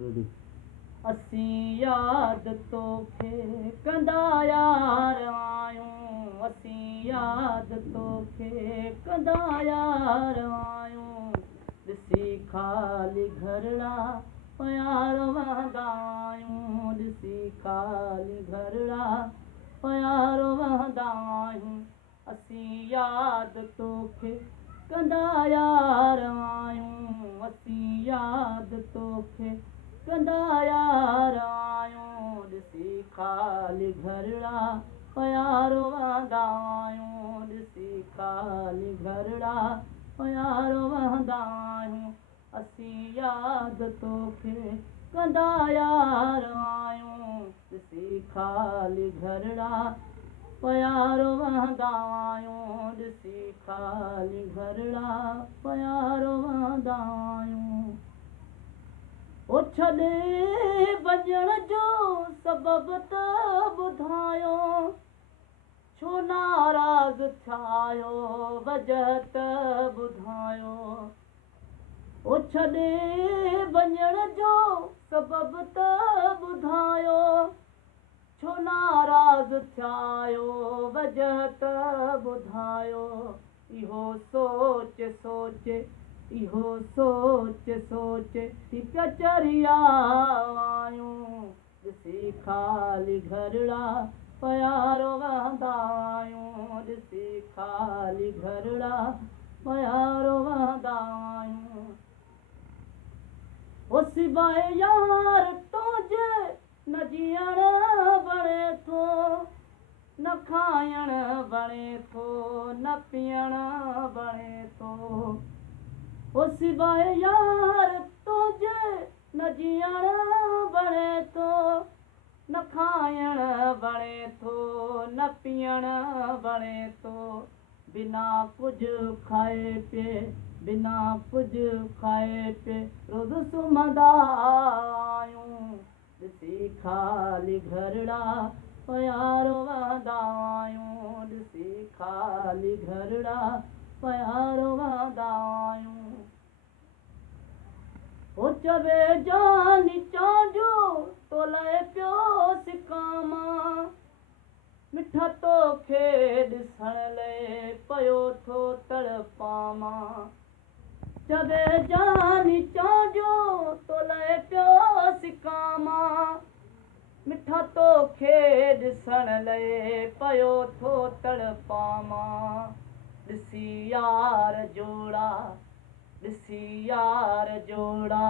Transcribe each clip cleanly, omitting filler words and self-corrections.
रुदी असीं याद तोखे कंदा यार आयूं, असीं याद तोखे कंदा यार आयूं। ॾिसी खाली घरड़ा प्यार वहंदा आयूं, ॾिसी खाली घरड़ा प्यार वहंदा आयूं। असीं याद तोखे कंदा यार आयूं, असीं याद तोखे कंदा यार आयूं। ॾिसी खाली घरड़ा प्यार वहंदा आयूं, ॾिसी खाली घरड़ा प्यार वहंदा आयूं। असीं याद तोखे कंदा यार आयूं, ॾिसी खाली घरड़ा प्यार वहंदा आयूं, ॾिसी खाली घरड़ा प्यार वहंदा आयूं। ओ छॾे वञण जो सबबु त ॿुधायो, छो नाराज़ थिया आहियो वजह त ॿुधायो। ओ छॾे वञण जो सबबु त ॿुधायो, छो नाराज़ थिया आहियो वजह त ॿुधायो। इहो सोच सोच इहो सोच सोच थी पिया चरिया आयूं, ॾिसी खाली घरड़ा प्यार वहंदा आयूं, ॾिसी खाली घरड़ा प्यार वहंदा आयूं। ओ सिवाए यार तुंहिंजे न जीअण वणे थो, न खाइण वणे थो, न पीअण वणे थो। ओ सिवाए यार तुंहिंजे न जीअण वणे थो, न खाइण वणे थो, न पीअण वणे थो। बिना कुझु खाए पिए बिना कुझु खाए पिए रोज़ सुम्हंदा आयूं, ॾिसी खाली घरड़ा प्यार वहंदा आयूं, ॾिसी खाली घरड़ा प्यार वहंदा आयूं। ओ चवे जानी चांजो तो लाइ पियो सिकामा, मिठा तोखे ॾिसण लाइ पियो थो तड़पामा। चवे जानी चांजो तो लाइ पियो सिकामा, मिठा तोखे ॾिसण लाइ पियो थो तड़पामा। ॾिसी यार जोड़ा ॾिसी यार जोड़ा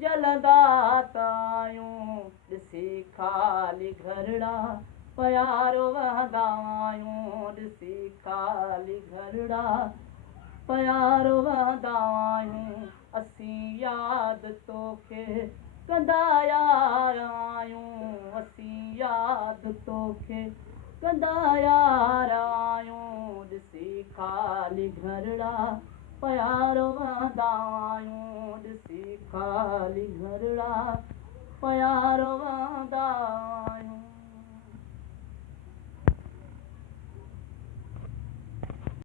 जलंदा त आयूं, ॾिसी खाली घरड़ा प्यार वहंदा आयूं, ॾिसी खाली घरड़ा प्यार वहंदा आयूं। असीं याद तोखे कंदा यार आयूं, असीं याद तोखे कंदा यार आयूं, ॾिसी खाली घरड़ा प्यार वहंदा आयूं, ॾिसी खाली घरड़ा प्यार वहंदा